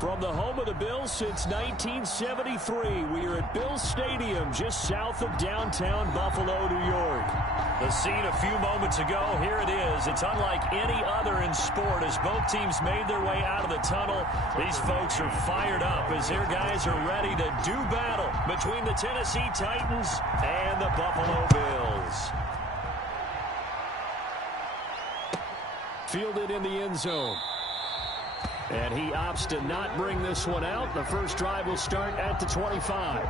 From the home of the Bills since 1973, we are at Bills Stadium just south of downtown Buffalo, New York. The scene a few moments ago, here it is. It's unlike any other in sport as both teams made their way out of the tunnel. These folks are fired up as their guys are ready to do battle between the Tennessee Titans and the Buffalo Bills. Fielded in the end zone. And he opts to not bring this one out. The first drive will start at the 25.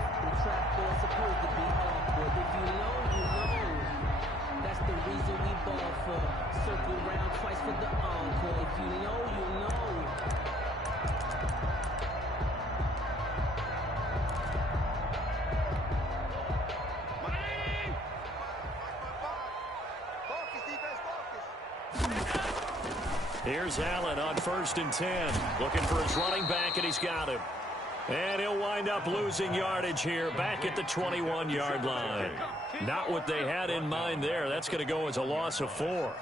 Here's Allen on 1st and 10. Looking for his running back, and he's got him. And he'll wind up losing yardage here back at the 21-yard line. Not what they had in mind there. That's going to go as a loss of 4.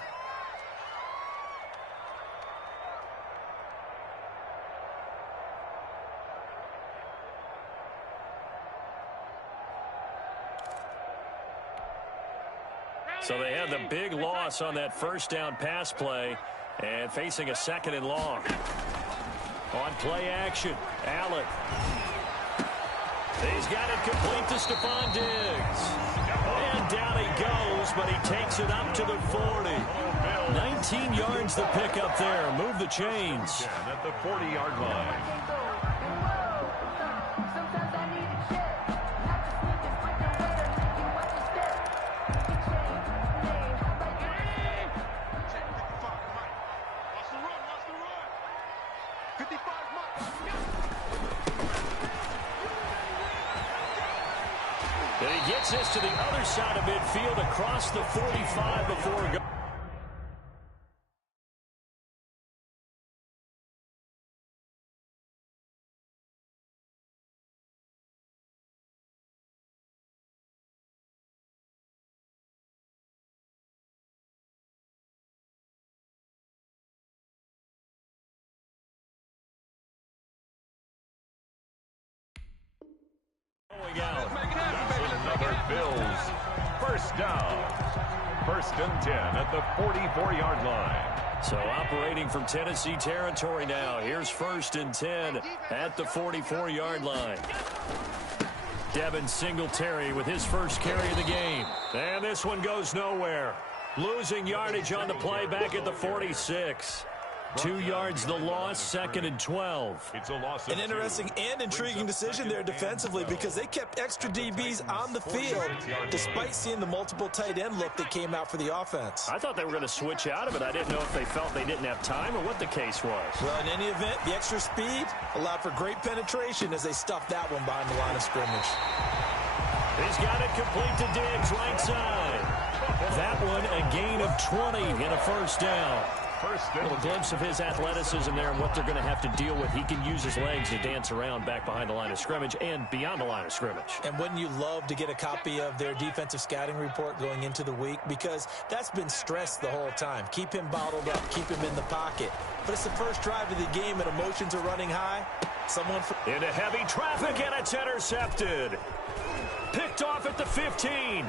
So they had the big loss on that first down pass play. And facing a 2nd and long. On play action, Allen. He's got it complete to Stephon Diggs. And down he goes, but he takes it up to the 40. 19 yards to pick up there. Move the chains. At the 40-yard line. And he gets this to the other side of midfield across the 45 before going. Out. Another Bills first down. 1st and 10 at the 44-yard line. So operating from Tennessee territory now. Here's 1st and 10 at the 44-yard line. Devin Singletary with his first carry of the game. And this one goes nowhere. Losing yardage on the play back at the 46. 2 yards the loss, 2nd and 12. It's a loss. An interesting and intriguing decision there defensively because they kept extra DBs on the field despite seeing the multiple tight end look that came out for the offense. I thought they were going to switch out of it. I didn't know if they felt they didn't have time or what the case was. Well, in any event, the extra speed allowed for great penetration as they stuffed that one behind the line of scrimmage. He's got it complete to Diggs, right side. That one a gain of 20 in a first down. A little glimpse of his athleticism there and what they're going to have to deal with. He can use his legs to dance around back behind the line of scrimmage and beyond the line of scrimmage. And wouldn't you love to get a copy of their defensive scouting report going into the week? Because that's been stressed the whole time. Keep him bottled up. Keep him in the pocket. But it's the first drive of the game and emotions are running high. Into heavy traffic and it's intercepted. Picked off at the 15.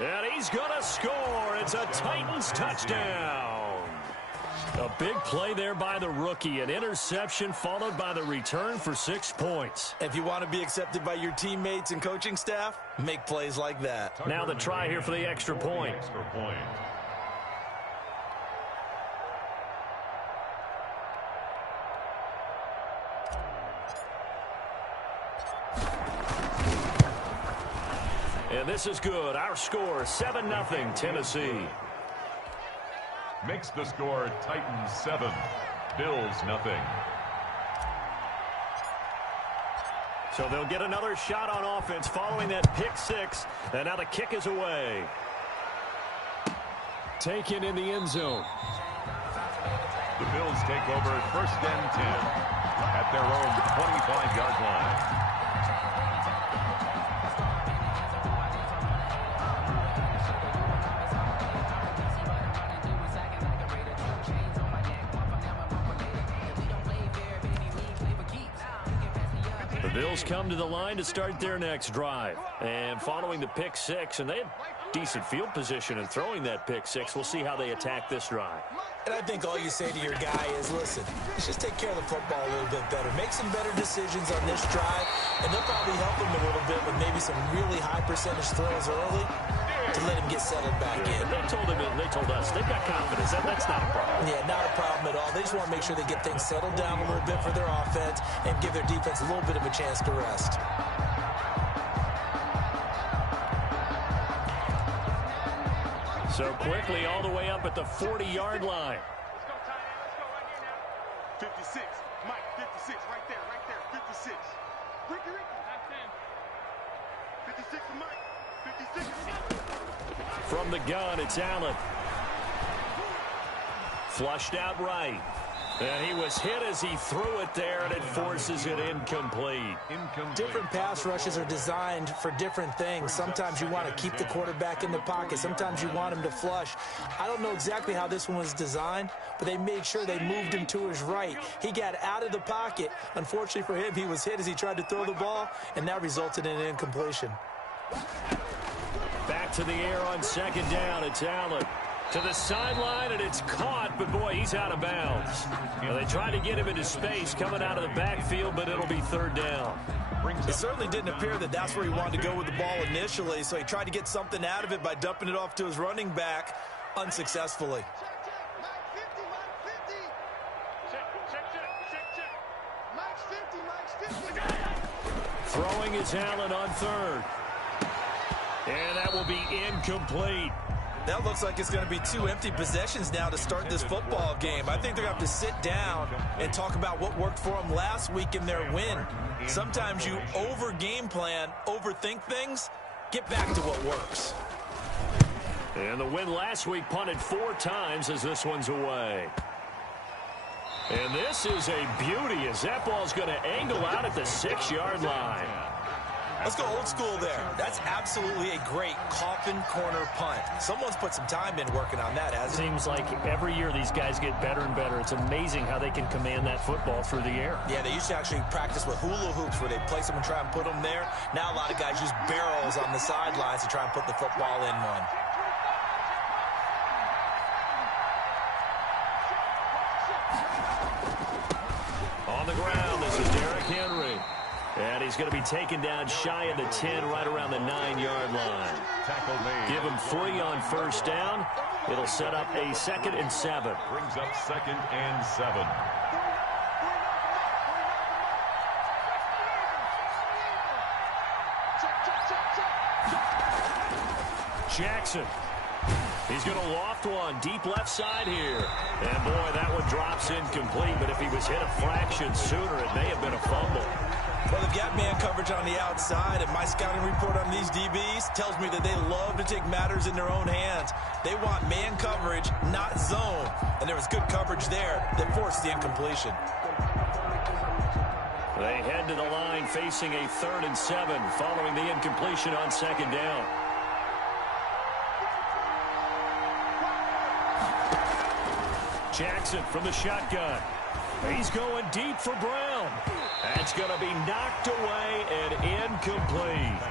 And he's going to score. It's a Titans touchdown. A big play there by the rookie. An interception followed by the return for 6 points. If you want to be accepted by your teammates and coaching staff, make plays like that. Now the try here for the extra point. And this is good. Our score, 7-0 Tennessee. Makes the score Titans 7, Bills 0. So they'll get another shot on offense following that pick 6. And now the kick is away. Taken in the end zone. The Bills take over 1st and 10 at their own 25-yard line. Bills come to the line to start their next drive. And following the pick six, and they had decent field position in throwing that pick six. We'll see how they attack this drive. And I think all you say to your guy is, listen, let's just take care of the football a little bit better. Make some better decisions on this drive, and they'll probably help him a little bit with maybe some really high percentage throws early to let him get settled back in. They told us they've got confidence. That's not a problem. Yeah, not a problem at all. They just want to make sure they get things settled down a little bit for their offense and give their defense a little bit of a chance to rest. So quickly all the way up at the 40-yard line. Let's go, Ty. Let's go right here now. 56. Mike, 56. Right there. 56. Ricky. 56 to Mike. 56. From the gun, it's Allen. Flushed out right. And he was hit as he threw it there, and it forces it incomplete. Different pass rushes are designed for different things. Sometimes you want to keep the quarterback in the pocket. Sometimes you want him to flush. I don't know exactly how this one was designed, but they made sure they moved him to his right. He got out of the pocket. Unfortunately for him, he was hit as he tried to throw the ball, and that resulted in an incompletion. Back to the air on second down. It's Allen. To the sideline, and it's caught, but boy, he's out of bounds. Well, they tried to get him into space coming out of the backfield, but it'll be third down. It certainly didn't appear that that's where he wanted to go with the ball initially, so he tried to get something out of it by dumping it off to his running back unsuccessfully. Throwing is Allen on third. And that will be incomplete. That looks like it's going to be two empty possessions now to start this football game. I think they're going to have to sit down and talk about what worked for them last week in their win. Sometimes you over-game plan, overthink things, get back to what works. And the win last week punted 4 times as this one's away. And this is a beauty as that ball's going to angle out at the 6-yard line. Let's go old school there. That's absolutely a great coffin corner punt. Someone's put some time in working on that, hasn't it? Seems like every year these guys get better and better. It's amazing how they can command that football through the air. Yeah, they used to actually practice with hula hoops where they place them and try and put them there. Now a lot of guys use barrels on the sidelines to try and put the football in one. On the ground, this is Derrick Henry. And he's going to be taken down shy of the 10, right around the 9-yard line. Tackle made. Give him 3 on first down. It'll set up a 2nd and 7. Brings up 2nd and 7. Jackson. He's going to loft one deep left side here. And boy, that one drops incomplete. But if he was hit a fraction sooner, it may have been a fumble. Well, they've got man coverage on the outside, and my scouting report on these DBs tells me that they love to take matters in their own hands. They want man coverage, not zone. And there was good coverage there that forced the incompletion. They head to the line facing a 3rd and 7 following the incompletion on 2nd down. Jackson from the shotgun. He's going deep for Brown. That's going to be knocked away and incomplete.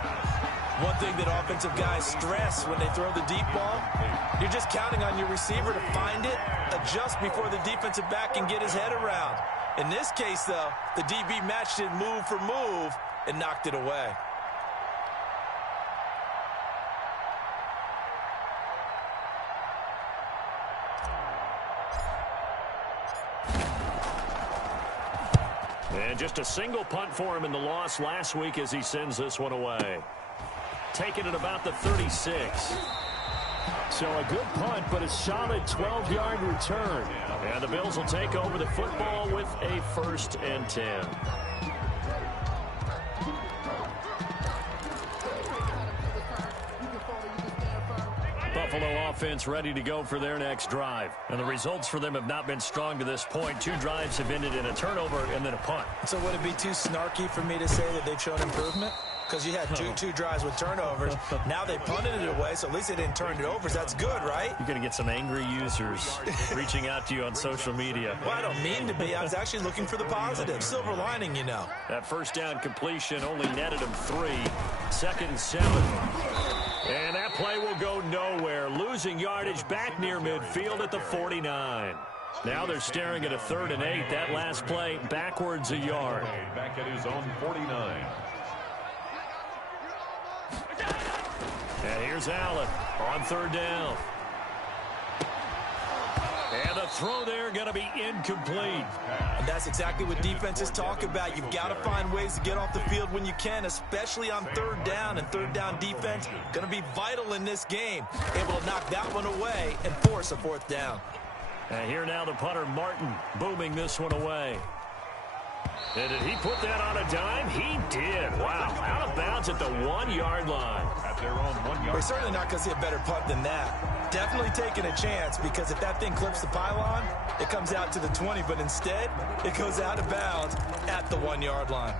One thing that offensive guys stress when they throw the deep ball, you're just counting on your receiver to find it, adjust before the defensive back can get his head around. In this case, though, the DB matched it move for move and knocked it away. And just a single punt for him in the loss last week as he sends this one away. Taking it about the 36. So a good punt, but a solid 12-yard return. And the Bills will take over the football with a 1st and 10. Buffalo offense ready to go for their next drive. And the results for them have not been strong to this point. 2 drives have ended in a turnover and then a punt. So would it be too snarky for me to say that they've shown improvement? because you had two drives with turnovers. Now they punted it away, so at least they didn't turn it over. That's good, right? You're going to get some angry users reaching out to you on social media. Well, I don't mean to be. I was actually looking for the positive. Silver lining, you know. That first down completion only netted him 3. 2nd and 7. And that play will go nowhere. Losing yardage back near midfield at the 49. Now they're staring at a 3rd and 8. That last play backwards a yard. Back at his own 49. And here's Allen on 3rd down. And the throw there going to be incomplete. And that's exactly what defenses talk about. You've got to find ways to get off the field when you can, especially on 3rd down. And 3rd down defense going to be vital in this game. Able to knock that one away and force a 4th down. And here now the punter, Martin, booming this one away. And did he put that on a dime? He did. Wow. Out of bounds at the 1-yard line. At their own 1 yard. We're certainly not going to see a better punt than that. Definitely taking a chance, because if that thing clips the pylon, it comes out to the 20, but instead it goes out of bounds at the 1-yard line.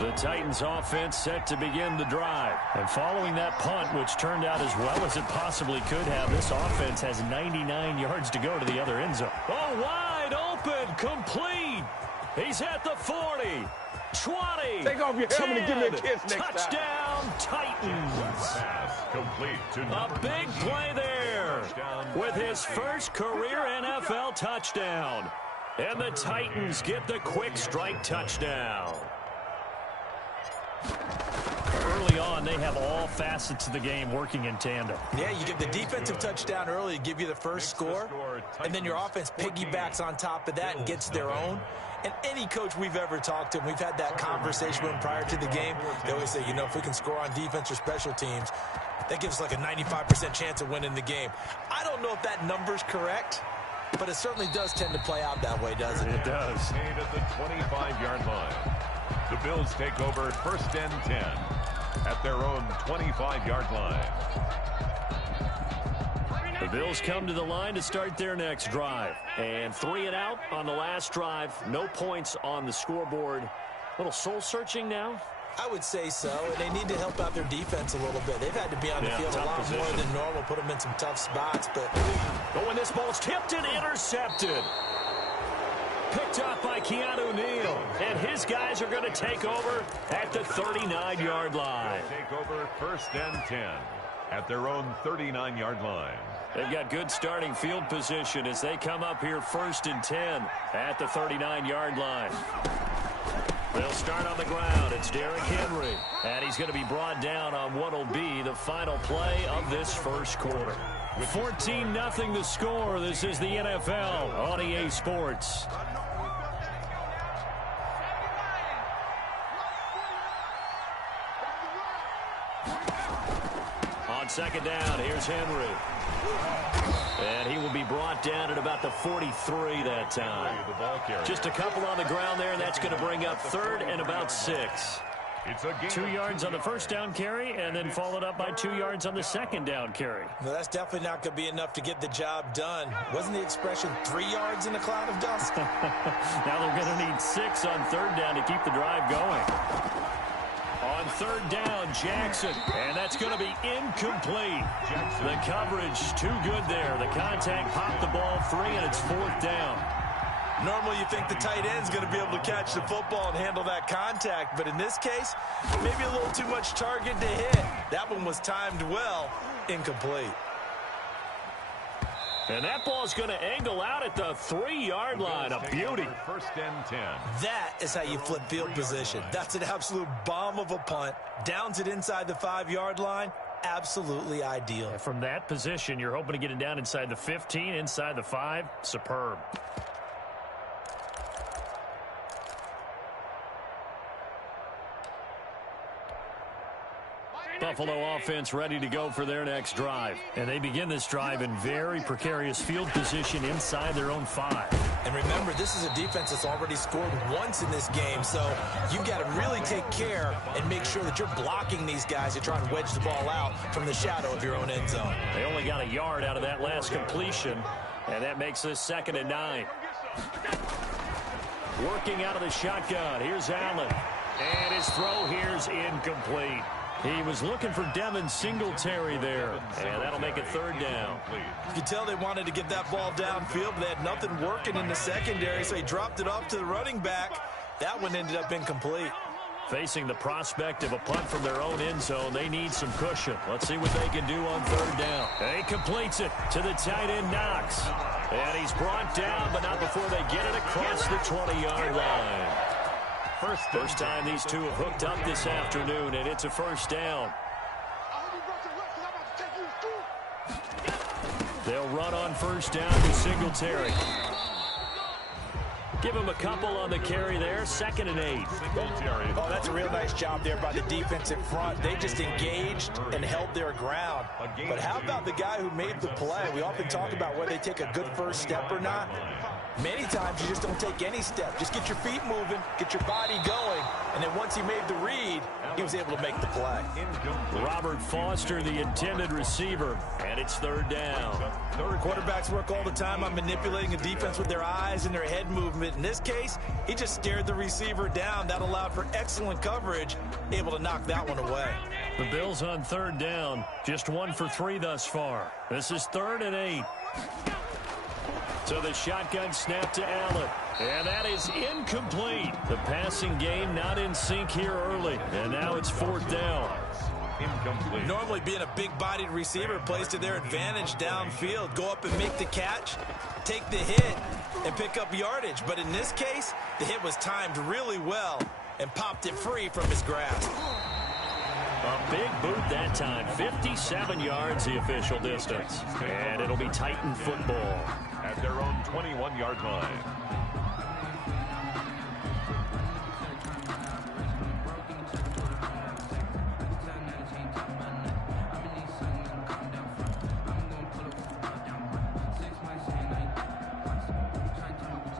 The Titans offense set to begin the drive. And following that punt, which turned out as well as it possibly could have, this offense has 99 yards to go to the other end zone. Oh, wide open, complete. He's at the 40, 20, Take off your helmet and give me a kiss next time. touchdown, Titans. Pass complete to A big play there with his first career NFL touchdown. And the Titans get the quick strike touchdown. Early on, they have all facets of the game working in tandem. Yeah, you get the defensive touchdown early to give you the first score, and then your offense piggybacks on top of that and gets their own. And any coach we've ever talked to, we've had that conversation with them prior to the game, they always say, you know, if we can score on defense or special teams, that gives us like a 95% chance of winning the game. I don't know if that number's correct, but it certainly does tend to play out that way, doesn't it? It does. Made at the 25-yard line. The Bills take over 1st and 10 at their own 25-yard line. The Bills come to the line to start their next drive. And 3 and out on the last drive. No points on the scoreboard. A little soul-searching now? I would say so, and they need to help out their defense a little bit. They've had to be on the field a lot more than normal, put them in some tough spots. But when this ball's tipped and intercepted. Picked up by Keanu Neal. And his guys are going to take over at the 39-yard line. Take over 1st and 10 at their own 39-yard line. They've got good starting field position as they come up here 1st and 10 at the 39-yard line. They'll start on the ground. It's Derrick Henry. And he's going to be brought down on what will be the final play of this first quarter. 14-0 the score. This is the NFL on EA Sports. On 2nd down, here's Henry. And he will be brought down at about the 43 that time. Just a couple on the ground there, and that's going to bring up 3rd and about 6. 2 yards on the first down carry, and then followed up by 2 yards on the 2nd down carry. Well, that's definitely not going to be enough to get the job done. Wasn't the expression 3 yards in a cloud of dust? Now they're going to need 6 on 3rd down to keep the drive going. On 3rd down, Jackson, and that's going to be incomplete. The coverage too good there. The contact popped the ball free, and it's 4th down. Normally you think the tight end's going to be able to catch the football and handle that contact, but in this case, maybe a little too much target to hit. That one was timed well, incomplete. And that ball's going to angle out at the 3-yard line. A beauty. 1st and 10. That is how you flip field position. That's an absolute bomb of a punt. Downs it inside the 5-yard line. Absolutely ideal. From that position, you're hoping to get it down inside the 15, inside the 5. Superb. Buffalo offense ready to go for their next drive. And they begin this drive in very precarious field position inside their own 5. And remember, this is a defense that's already scored once in this game, so you've got to really take care and make sure that you're blocking these guys to try and wedge the ball out from the shadow of your own end zone. They only got a yard out of that last completion, and that makes this 2nd and 9. Working out of the shotgun. Here's Allen. And his throw here's incomplete. He was looking for Devin Singletary there. And that'll make it 3rd down. You can tell they wanted to get that ball downfield, but they had nothing working in the secondary, so he dropped it off to the running back. That one ended up incomplete. Facing the prospect of a punt from their own end zone, they need some cushion. Let's see what they can do on 3rd down. And he completes it to the tight end, Knox. And he's brought down, but not before they get it across the 20-yard line. First time these two have hooked up this afternoon, and it's a 1st down. They'll run on 1st down to Singletary. Give him a couple on the carry there. 2nd and 8. Oh, that's a real nice job there by the defensive front. They just engaged and held their ground. But how about the guy who made the play? We often talk about whether they take a good first step or not. Many times you just don't take any step. Just get your feet moving, get your body going, and then once he made the read, he was able to make the play. Robert Foster, the intended receiver, and it's 3rd down. Quarterbacks work all the time on manipulating a defense with their eyes and their head movement. In this case, he just stared the receiver down. That allowed for excellent coverage, able to knock that one away. The Bills on 3rd down, just 1 for 3 thus far. This is 3rd and 8. So the shotgun snap to Allen. And that is incomplete. The passing game not in sync here early. And now it's 4th down. Incomplete. Normally being a big-bodied receiver plays to their advantage downfield. Go up and make the catch, take the hit, and pick up yardage. But in this case, the hit was timed really well and popped it free from his grasp. A big boot that time. 57 yards the official distance. And it'll be Titan football. At their own 21-yard line.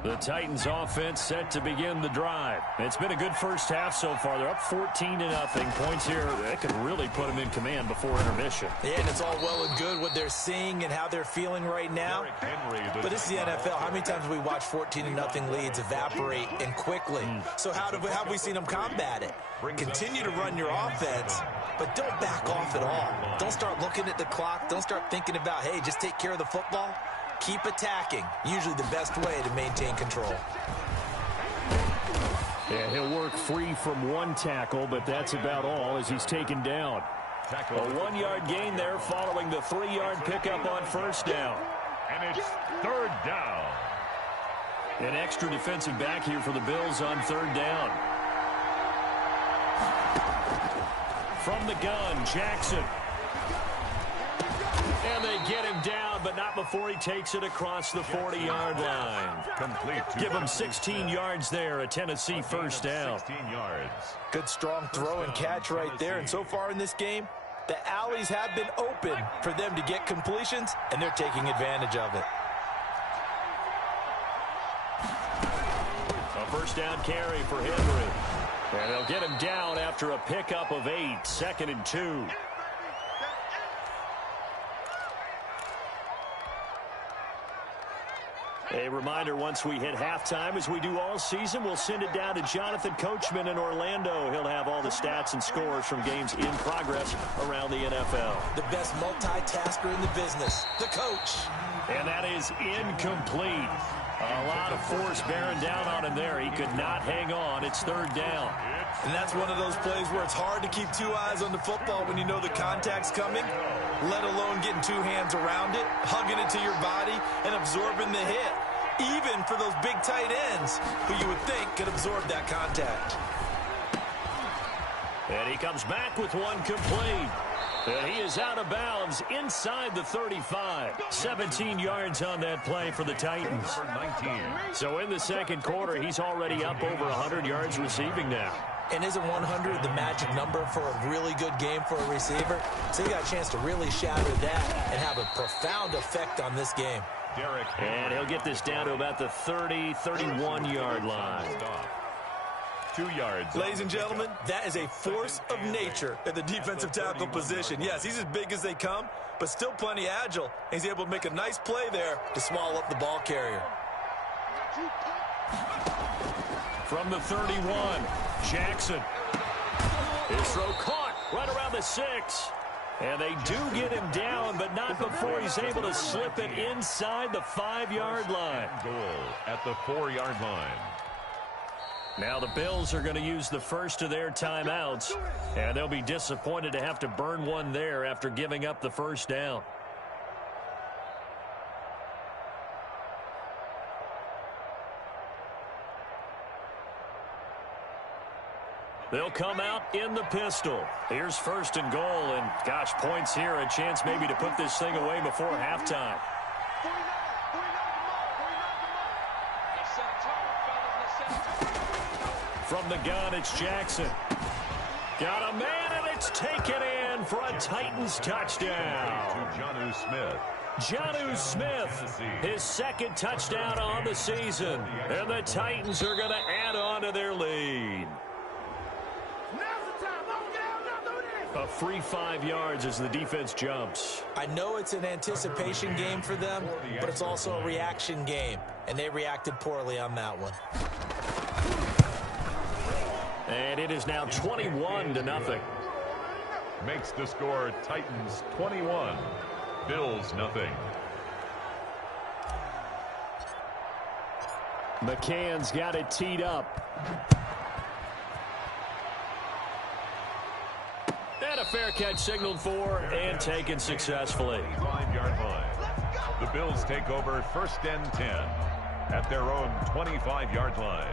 The Titans offense set to begin the drive. It's been a good first half so far. They're up 14-0. Points here that could really put them in command before intermission. Yeah, and it's all well and good what they're seeing and how they're feeling right now. But this is the NFL. How many times have we watched 14-0 leads evaporate and quickly? So how have we seen them combat it? Continue to run your offense, but don't back off at all. Don't start looking at the clock. Don't start thinking about, hey, just take care of the football. Keep attacking. Usually the best way to maintain control. Yeah, he'll work free from one tackle, but that's about all as he's taken down. A 1-yard gain there following the 3-yard pickup on 1st down. And it's 3rd down. An extra defensive back here for the Bills on 3rd down. From the gun, Jackson. And they get him down, but not before he takes it across the 40-yard line. Complete. Give him 16 yards there, a Tennessee 1st down. 16 yards. Good strong throw and catch right there. And so far in this game, the alleys have been open for them to get completions, and they're taking advantage of it. A 1st down carry for Henry. And they'll get him down after a pickup of 8, 2nd and 2. A reminder, once we hit halftime, as we do all season, we'll send it down to Jonathan Coachman in Orlando. He'll have all the stats and scores from games in progress around the NFL. The best multitasker in the business, the coach. And that is incomplete. A lot of force bearing down on him there. He could not hang on. It's 3rd down. And that's one of those plays where it's hard to keep 2 eyes on the football when you know the contact's coming, let alone getting 2 hands around it, hugging it to your body, and absorbing the hit, even for those big tight ends who you would think could absorb that contact. And he comes back with one complete. And he is out of bounds inside the 35. 17 yards on that play for the Titans. So in the 2nd quarter, he's already up over 100 yards receiving now. And isn't 100 the magic number for a really good game for a receiver? So he got a chance to really shatter that and have a profound effect on this game. And he'll get this down to about the 30, 31-yard line. 2 yards. Ladies and gentlemen, that is a force of nature at the defensive tackle position. Yes, he's as big as they come, but still plenty agile. He's able to make a nice play there to swallow up the ball carrier. From the 31, Jackson. His throw caught right around the 6. And they do get him down, but not before he's able to slip it inside the 5-yard line. Goal at the 4-yard line. Now the Bills are going to use the first of their timeouts, and they'll be disappointed to have to burn one there after giving up the first down. They'll come out in the pistol. Here's 1st and goal, and gosh, points here, a chance maybe to put this thing away before halftime. From the gun, it's Jackson. Got a man, and it's taken in for a Titans touchdown. To Jonnu Smith. Jonnu Smith, his 2nd touchdown on the season, and the Titans are going to add on to their lead. A free 5 yards as the defense jumps. I know it's an anticipation game for them, but it's also a reaction game, and they reacted poorly on that one. And it is now 21-0. Makes the score Titans 21, Bills nothing. McCann's got it teed up. And a fair catch signaled for and taken successfully. 5-yard line. The Bills take over 1st and 10 at their own 25-yard line.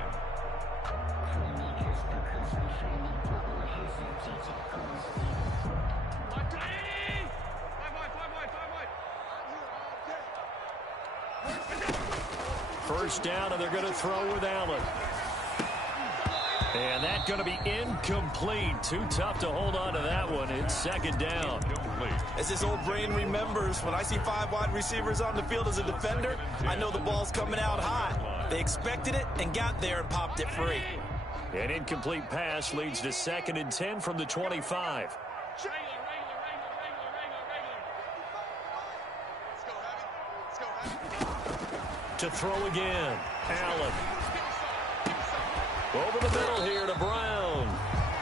First down, and they're going to throw with Allen. And that's going to be incomplete. Too tough to hold on to that one. It's 2nd down. As this old brain remembers, when I see 5 wide receivers on the field as a defender, I know the ball's coming out hot. They expected it and got there and popped it free. An incomplete pass leads to 2nd and 10 from the 25. To throw again, Allen. Over the middle here to Brown.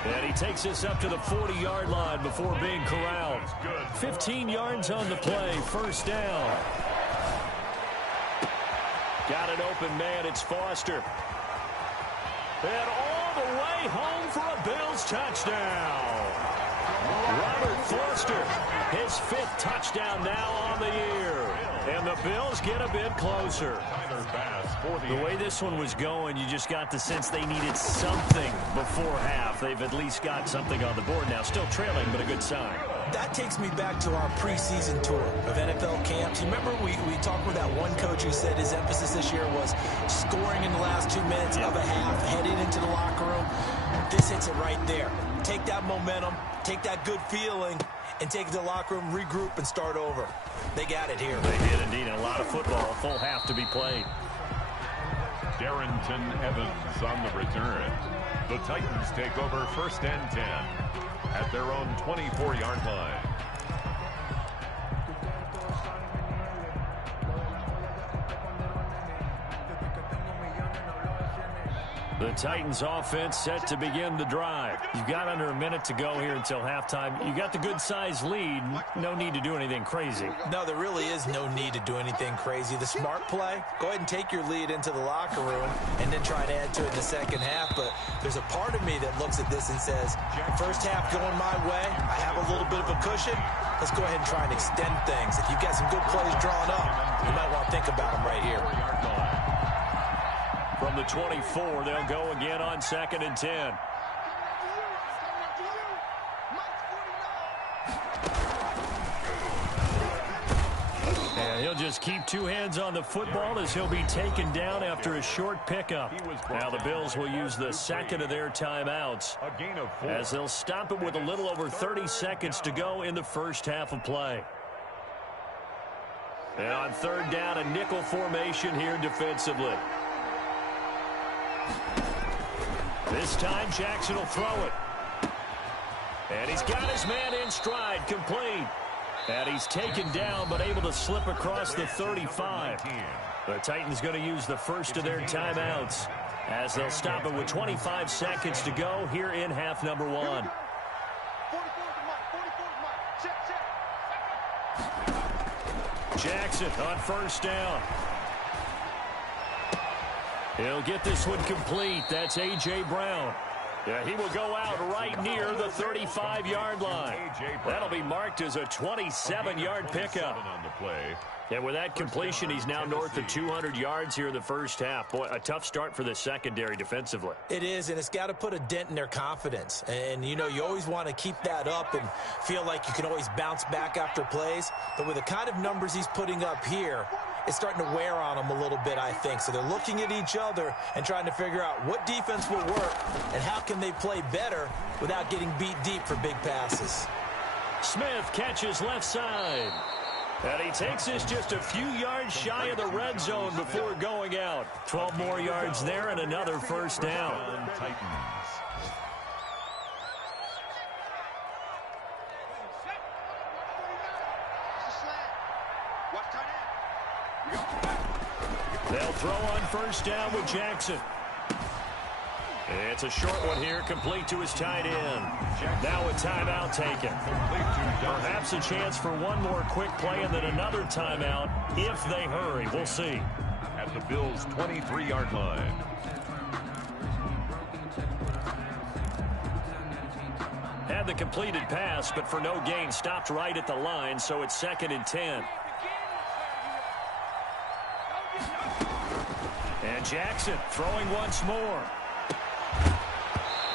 And he takes this up to the 40-yard line before being corralled. 15 yards on the play, 1st down. Got an open man, it's Foster. And all the way home for a Bills touchdown. Robert Foster, his 5th touchdown now on the year. And the Bills get a bit closer. The way this one was going, you just got the sense they needed something before half. They've at least got something on the board now. Still trailing, but a good sign. That takes me back to our preseason tour of NFL camps. You remember we talked with that one coach who said his emphasis this year was scoring in the last 2 minutes of a half, heading into the locker room. This hits it right there. Take that momentum, take that good feeling, and take it to the locker room, regroup, and start over. They got it here. They did indeed. A lot of football, a full half to be played. Darrington Evans on the return. The Titans take over 1st and 10 at their own 24-yard line. The Titans offense set to begin the drive. You've got under a minute to go here until halftime. You got the good-sized lead. No need to do anything crazy. No, there really is no need to do anything crazy. The smart play, go ahead and take your lead into the locker room and then try to add to it in the 2nd half. But there's a part of me that looks at this and says, first half going my way, I have a little bit of a cushion. Let's go ahead and try and extend things. If you've got some good plays drawn up, you might want to think about them right here. From the 24, they'll go again on 2nd and 10. And he'll just keep 2 hands on the football as he'll be taken down after a short pickup. Now the Bills will use the 2nd of their timeouts as they'll stop it with a little over 30 seconds to go in the first half of play. And on third down, a nickel formation here defensively. This time, Jackson will throw it. And he's got his man in stride, complete. And he's taken down, but able to slip across the 35. The Titans going to use the first of their timeouts as they'll stop it with 25 seconds to go here in half number one. Jackson on first down. He'll get this one complete. That's A.J. Brown. Yeah, he will go out right near the 35-yard line. That'll be marked as a 27-yard pickup. On the play. And with that completion, he's now north of 200 yards here in the first half. Boy, a tough start for the secondary defensively. It is, and it's got to put a dent in their confidence. And, you know, you always want to keep that up and feel like you can always bounce back after plays. But with the kind of numbers he's putting up here, it's starting to wear on them a little bit, I think. So they're looking at each other and trying to figure out what defense will work and how can they play better without getting beat deep for big passes. Smith catches left side. And he takes this just a few yards shy of the red zone before going out. 12 more yards there and another first down. Titans. They'll throw on first down with Jackson. It's a short one here, complete to his tight end. Now a timeout taken. Perhaps a chance for one more quick play and then another timeout if they hurry. We'll see. At the Bills' 23-yard line. Had the completed pass, but for no gain, stopped right at the line, so it's 2nd and 10. And Jackson throwing once more.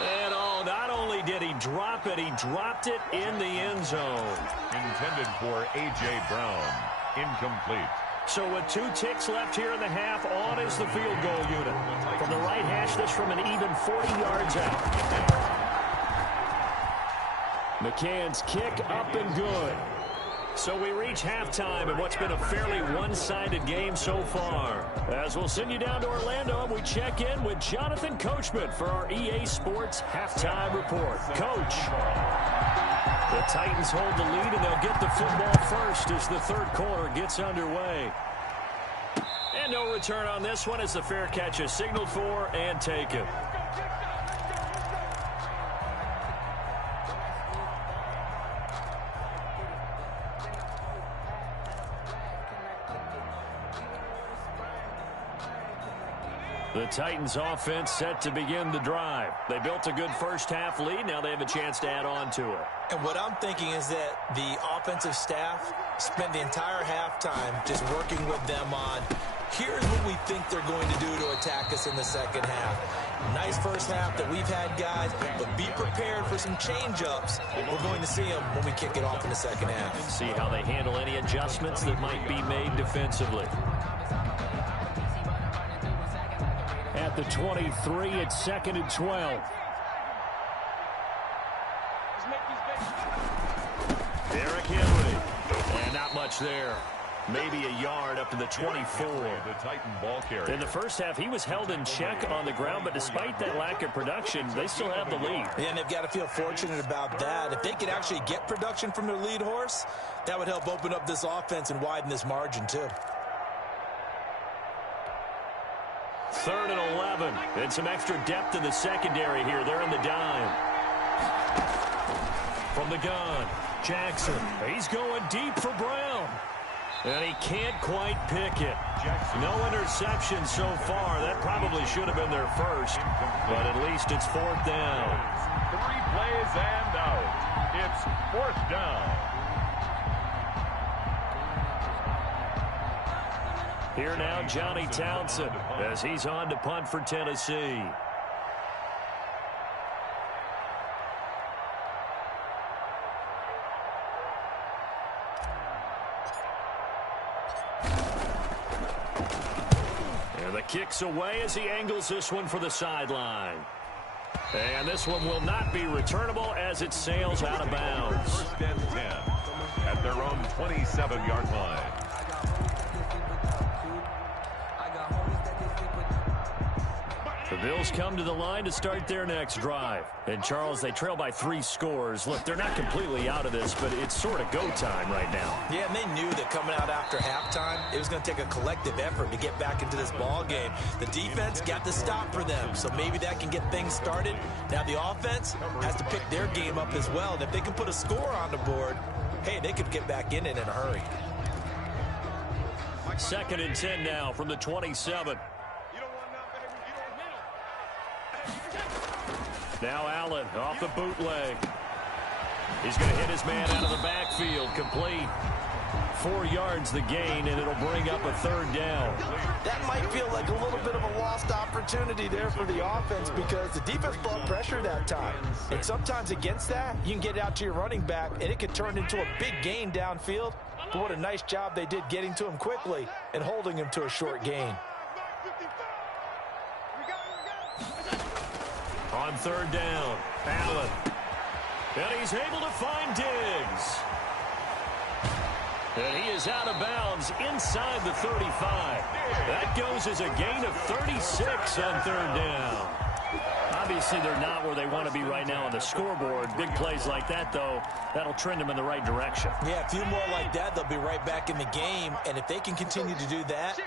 And not only did he drop it, he dropped it in the end zone. Intended for A.J. Brown. Incomplete. So with 2 ticks left here in the half, on is the field goal unit. From the right hash, this from an even 40 yards out. McCann's kick up and good. So we reach halftime in what's been a fairly one-sided game so far. As we'll send you down to Orlando, and we check in with Jonathan Coachman for our EA Sports Halftime Report. Coach, the Titans hold the lead, and they'll get the football first as the third quarter gets underway. And no return on this one as the fair catch is signaled for and taken. The Titans offense set to begin the drive. They built a good first half lead. Now they have a chance to add on to it. And what I'm thinking is that the offensive staff spent the entire halftime just working with them on, here's what we think they're going to do to attack us in the second half. Nice first half that we've had, guys, but be prepared for some change-ups. We're going to see them when we kick it off in the second half. See how they handle any adjustments that might be made defensively. At the 23, it's 2nd and 12. Derrick Henry. And not much there. Maybe a yard up to the 24. The Titan ball carrier. In the first half, he was held in check on the ground, but despite that lack of production, they still have the lead. And they've got to feel fortunate about that. If they could actually get production from their lead horse, that would help open up this offense and widen this margin, too. 3rd and 11. And some extra depth in the secondary here. They're in the dime. From the gun, Jackson. He's going deep for Brown. And he can't quite pick it. No interception so far. That probably should have been their first. But at least it's 4th down. 3 plays and out. It's 4th down. Here now, Johnny Townsend, as he's on to punt for Tennessee. And the kick's away as he angles this one for the sideline. And this one will not be returnable as it sails out of bounds. 1st and 10 at their own 27-yard line. The Bills come to the line to start their next drive. And, Charles, they trail by 3 scores. Look, they're not completely out of this, but it's sort of go time right now. Yeah, and they knew that coming out after halftime, it was going to take a collective effort to get back into this ball game. The defense got the stop for them, so maybe that can get things started. Now the offense has to pick their game up as well. And if they can put a score on the board, hey, they could get back in it in a hurry. 2nd and 10 now from the 27. Now Allen off the bootleg. He's going to hit his man out of the backfield. Complete. 4 yards the gain, and it'll bring up a 3rd down. That might feel like a little bit of a lost opportunity there for the offense because the defense brought pressure that time. And sometimes against that, you can get out to your running back, and it could turn into a big gain downfield. But what a nice job they did getting to him quickly and holding him to a short gain. On 3rd down, Allen. And he's able to find Diggs. And he is out of bounds inside the 35. That goes as a gain of 36 on 3rd down. Obviously, they're not where they want to be right now on the scoreboard. Big plays like that, though, that'll trend them in the right direction. Yeah, a few more like that, they'll be right back in the game. And if they can continue to do that,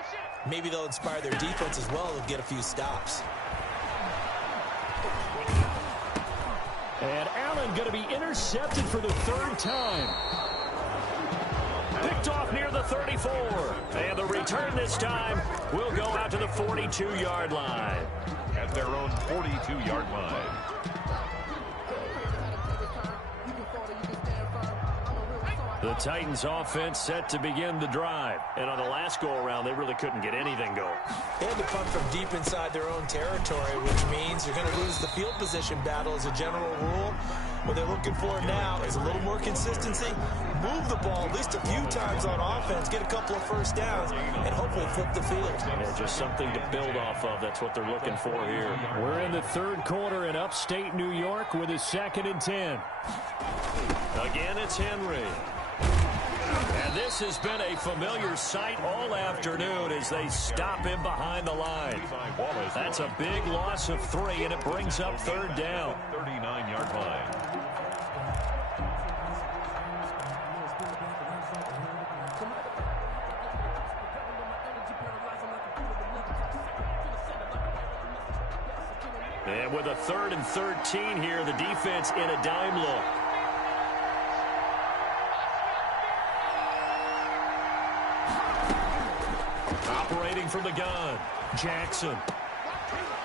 maybe they'll inspire their defense as well and get a few stops. And Allen going to be intercepted for the 3rd time. Picked off near the 34. And the return this time will go out to the 42-yard line. At their own 42-yard line. The Titans offense set to begin the drive. And on the last go-around, they really couldn't get anything going. They had to punt from deep inside their own territory, which means you're going to lose the field position battle as a general rule. What they're looking for now is a little more consistency, move the ball at least a few times on offense, get a couple of first downs, and hopefully flip the field. Yeah, just something to build off of. That's what they're looking for here. We're in the 3rd quarter in upstate New York with a 2nd and 10. Again, it's Henry. And this has been a familiar sight all afternoon as they stop him behind the line. That's a big loss of 3, and it brings up 3rd down. 39-yard line. And with a 3rd and 13 here, the defense in a dime look. Operating from the gun, Jackson.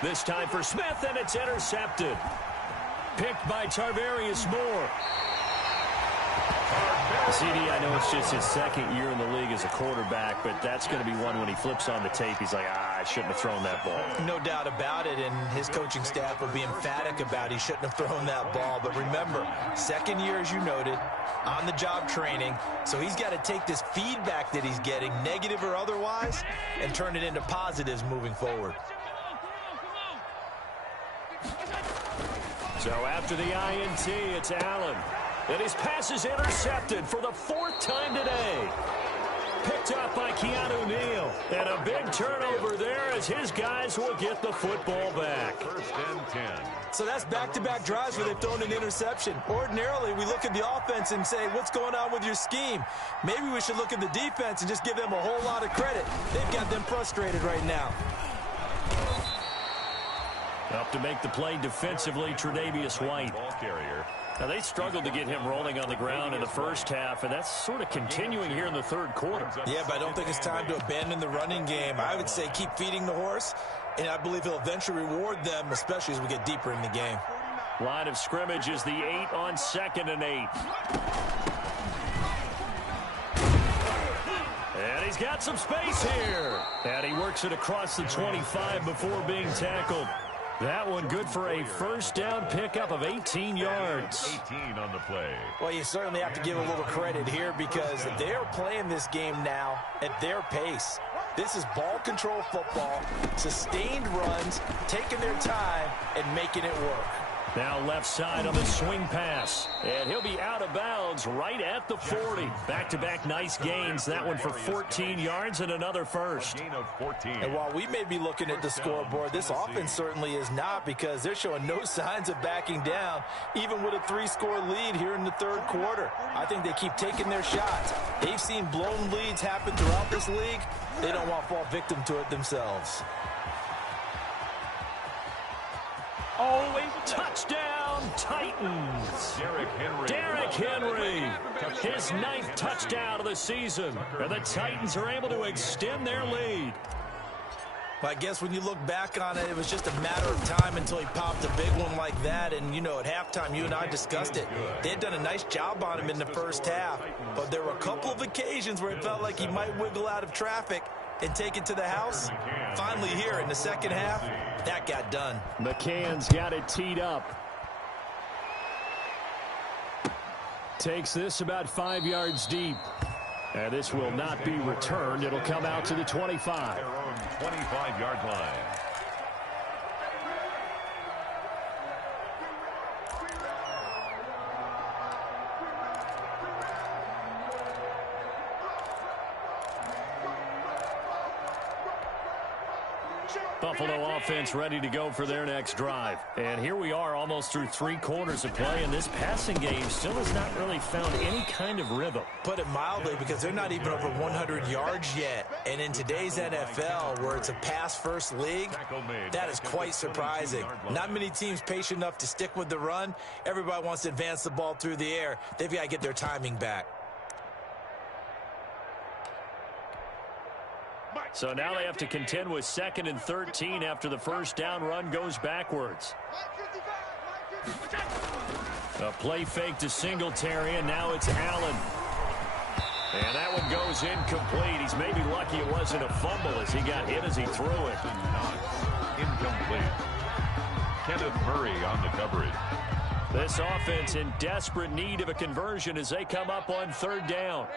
This time for Smith, and it's intercepted. Picked by Tarvarius Moore. CD, I know it's just his 2nd year in the league as a quarterback, but that's going to be one when he flips on the tape. He's like, I shouldn't have thrown that ball. No doubt about it, and his coaching staff will be emphatic about he shouldn't have thrown that ball. But remember, 2nd year, as you noted, on-the-job training, so he's got to take this feedback that he's getting, negative or otherwise, and turn it into positives moving forward. So after the INT, it's Allen. And his pass is intercepted for the 4th time today. Picked up by Keanu Neal. And a big turnover there as his guys will get the football back. 1st and 10. So that's back-to-back drives where they've thrown an interception. Ordinarily, we look at the offense and say, what's going on with your scheme? Maybe we should look at the defense and just give them a whole lot of credit. They've got them frustrated right now. Up to make the play defensively, Tre'Davious White. Ball carrier. Now, they struggled to get him rolling on the ground in the 1st half, and that's sort of continuing here in the 3rd quarter. Yeah, but I don't think it's time to abandon the running game. I would say keep feeding the horse, and I believe he'll eventually reward them, especially as we get deeper in the game. Line of scrimmage is the 8 on 2nd and 8. And he's got some space here. And he works it across the 25 before being tackled. That one good for a 1st down pickup of 18 yards. 18 on the play. Well, you certainly have to give a little credit here because they're playing this game now at their pace. This is ball control football, sustained runs, taking their time, and making it work. Now left side on the swing pass. And he'll be out of bounds right at the 40. Back-to-back nice gains. That one for 14 yards and another first. Gain of 14. And while we may be looking at the scoreboard, this offense certainly is not, because they're showing no signs of backing down, even with a 3-score lead here in the third quarter. I think they keep taking their shots. They've seen blown leads happen throughout this league. They don't want to fall victim to it themselves. Oh, touchdown, Titans. Derrick Henry, his 9th touchdown of the season. And the Titans are able to extend their lead. I guess when you look back on it, it was just a matter of time until he popped a big one like that. And, you know, at halftime, you and I discussed it. They had done a nice job on him in the first half. But there were a couple of occasions where it felt like he might wiggle out of traffic and take it to the house. Finally here in the second half, that got done. McCann's got it teed up. Takes this about 5 yards deep. And this will not be returned. It'll come out to the 25. Their own 25-yard line. Buffalo offense ready to go for their next drive. And here we are almost through 3 quarters of play, and this passing game still has not really found any kind of rhythm. Put it mildly, because they're not even over 100 yards yet. And in today's NFL, where it's a pass-first league, that is quite surprising. Not many teams patient enough to stick with the run. Everybody wants to advance the ball through the air. They've got to get their timing back. So now they have to contend with 2nd and 13 after the first down run goes backwards. A play fake to Singletary, and now it's Allen. And that one goes incomplete. He's maybe lucky it wasn't a fumble as he got hit as he threw it. Incomplete. Kenneth Murray on the coverage. This offense in desperate need of a conversion as they come up on 3rd down.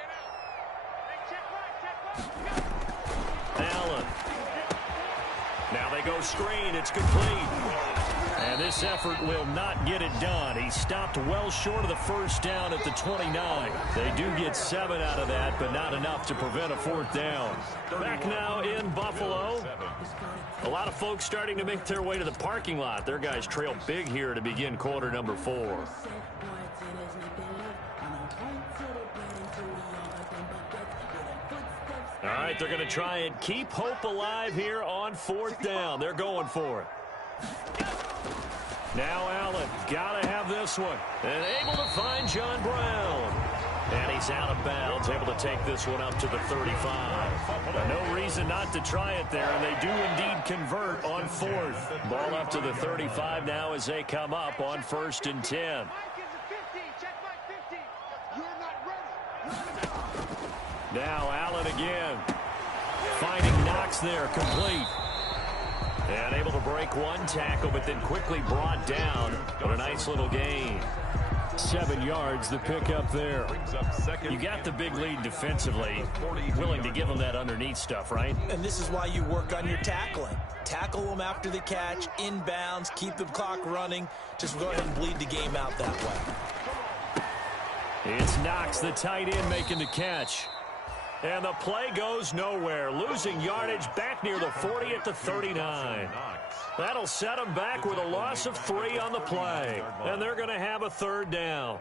Allen. Now they go screen. It's complete. And this effort will not get it done. He stopped well short of the first down at the 29. They do get 7 out of that, but not enough to prevent a 4th down. Back now in Buffalo. A lot of folks starting to make their way to the parking lot. Their guys trail big here to begin quarter number 4. All right, they're going to try and keep hope alive here on 4th down. They're going for it. Now Allen, got to have this one. And able to find John Brown. And he's out of bounds, able to take this one up to the 35. No reason not to try it there, and they do indeed convert on 4th. Ball up to the 35 now as they come up on 1st and 10. Now Allen again. Finding Knox there, complete. And able to break one tackle, but then quickly brought down. But a nice little gain. 7 yards, the pickup there. You got the big lead defensively. Willing to give them that underneath stuff, right? And this is why you work on your tackling. Tackle them after the catch, inbounds, keep the clock running. Just go ahead and bleed the game out that way. It's Knox, the tight end, making the catch. And the play goes nowhere. Losing yardage back near the 40 at the 39. That'll set them back with a loss of 3 on the play. And they're going to have a 3rd down.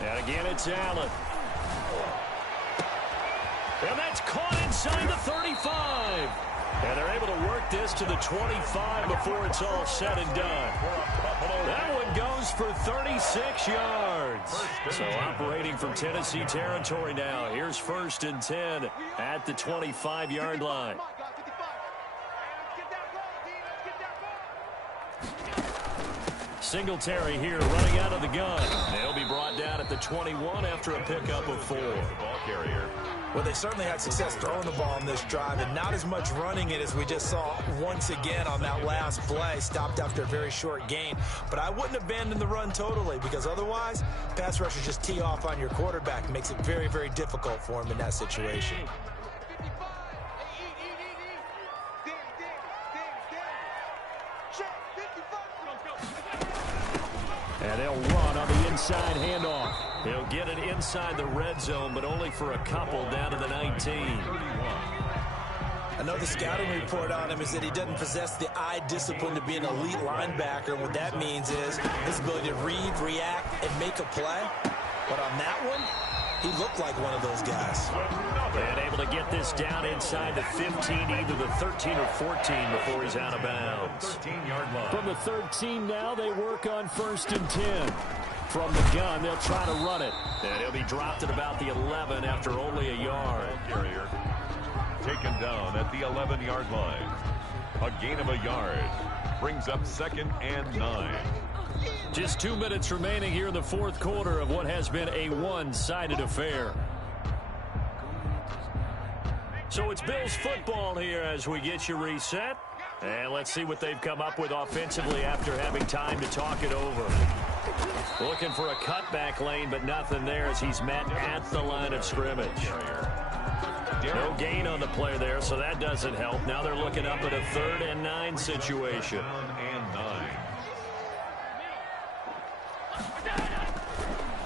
And again, it's Allen. And that's caught inside the 35. And they're able to work this to the 25 before it's all said and done. That one goes for 36 yards. So operating from Tennessee territory now. Here's 1st and 10 at the 25-yard line. Singletary here running out of the gun. They'll be brought down at the 21 after a pickup of 4. The ball carrier. Well, they certainly had success throwing the ball on this drive, and not as much running it as we just saw once again on that last play. Stopped after a very short gain. But I wouldn't abandon the run totally, because otherwise, pass rushers just tee off on your quarterback. It makes it very, very difficult for him in that situation. And they'll run on the inside handoff. He'll get it inside the red zone, but only for a couple down to the 19. I know the scouting report on him is that he doesn't possess the eye discipline to be an elite linebacker. What that means is his ability to read, react, and make a play. But on that one, he looked like one of those guys. And able to get this down inside the 15, either the 13 or 14 before he's out of bounds. 13-yard line. From the 13 now, they work on 1st and 10. From the gun, they'll try to run it. And he'll be dropped at about the 11 after only a yard. Carrier taken down at the 11-yard line. A gain of a yard. Brings up 2nd and 9. Just 2 minutes remaining here in the 4th quarter of what has been a one-sided affair. So it's Bills football here as we get you reset. And let's see what they've come up with offensively after having time to talk it over. Looking for a cutback lane, but nothing there as he's met at the line of scrimmage. No gain on the play there, so that doesn't help. Now they're looking up at a 3rd and 9 situation.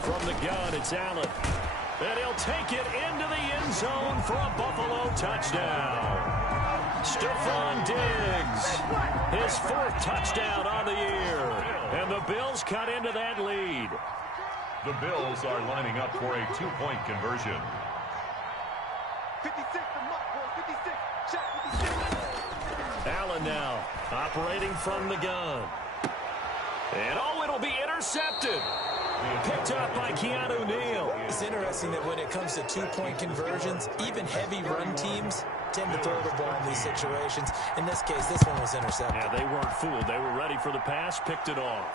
From the gun, it's Allen. And he'll take it into the end zone for a Buffalo touchdown. Stephon Diggs, his 4th touchdown on the year. And the Bills cut into that lead. The Bills are lining up for a 2-point conversion. 56 to Mike, boy. 56. Shot 56. Allen now operating from the gun. And oh, it'll be intercepted. Picked up by Keanu Neal. It's interesting that when it comes to 2-point conversions, even heavy run teams tend to throw the ball in these situations. In this case, this one was intercepted. Yeah, they weren't fooled. They were ready for the pass, picked it off.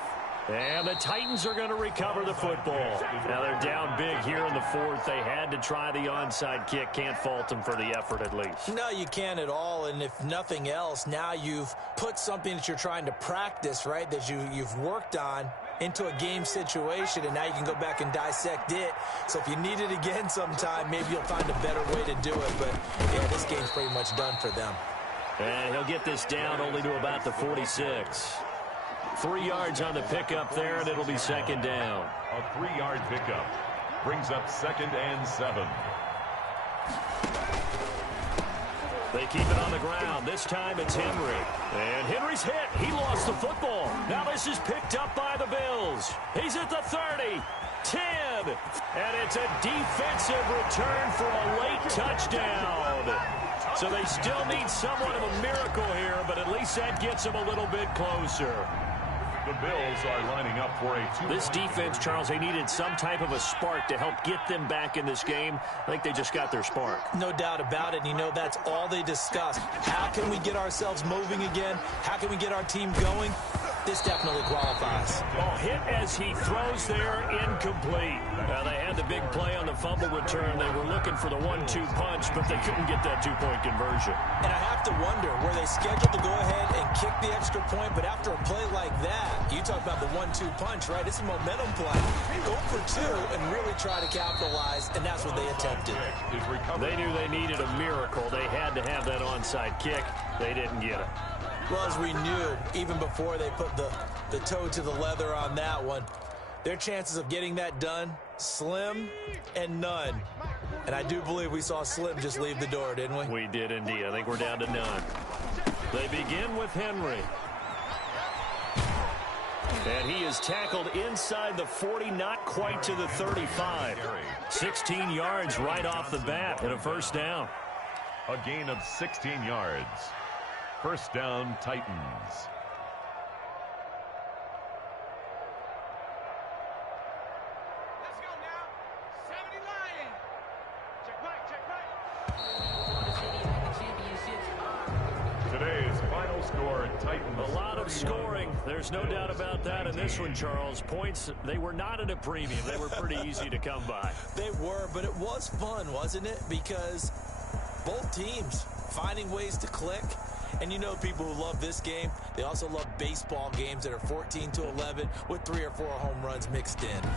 And the Titans are going to recover the football. Now they're down big here in the 4th. They had to try the onside kick. Can't fault them for the effort at least. No, you can't at all. And if nothing else, now you've put something that you're trying to practice, right, that you've worked on into a game situation, and now you can go back and dissect it. So if you need it again sometime, maybe you'll find a better way to do it. But, yeah, this game's pretty much done for them. And he'll get this down only to about the 46. 3 yards on the pickup there, and it'll be 2nd down. A 3-yard pickup brings up 2nd and 7. They keep it on the ground. This time it's Henry. And Henry's hit. He lost the football. Now this is picked up by the Bills. He's at the 30, 10. And it's a defensive return for a late touchdown. So they still need somewhat of a miracle here, but at least that gets them a little bit closer. The Bills are lining up for a 2-point. This defense, Charles, they needed some type of a spark to help get them back in this game. I think they just got their spark. No doubt about it. You know, that's all they discussed. How can we get ourselves moving again? How can we get our team going? This definitely qualifies. Ball hit as he throws there, incomplete. They had the big play on the fumble return. They were looking for the 1-2 punch, but they couldn't get that 2-point conversion. And I have to wonder, were they scheduled to go ahead and kick the extra point? But after a play like that, you talk about the 1-2 punch, right? It's a momentum play. Go for 2 and really try to capitalize, and that's what they attempted. They knew they needed a miracle. They had to have that onside kick. They didn't get it. Well, as we knew, even before they put the toe to the leather on that one, their chances of getting that done, slim and none. And I do believe we saw Slim just leave the door, didn't we? We did indeed. I think we're down to none. They begin with Henry. And he is tackled inside the 40, not quite to the 35. 16 yards right off the bat and a 1st down. A gain of 16 yards. 1st down, Titans. Let's go now. 70 Lion. Check right, check right. Today's final score, Titans. A lot of scoring. There's no doubt about that in this one, Charles. Points, they were not at a premium. They were pretty easy to come by. They were, but it was fun, wasn't it? Because both teams finding ways to click. And you know people who love this game, they also love baseball games that are 14-11 with 3 or 4 home runs mixed in.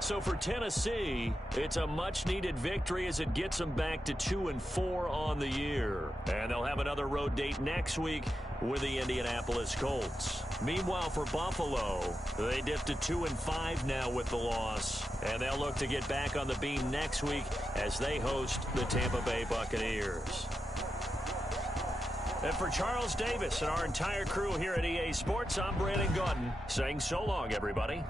So for Tennessee, it's a much-needed victory as it gets them back to 2-4 on the year. And they'll have another road date next week with the Indianapolis Colts. Meanwhile, for Buffalo, they dipped to 2-5 now with the loss. And they'll look to get back on the beam next week as they host the Tampa Bay Buccaneers. And for Charles Davis and our entire crew here at EA Sports, I'm Brandon Gaudin saying so long, everybody.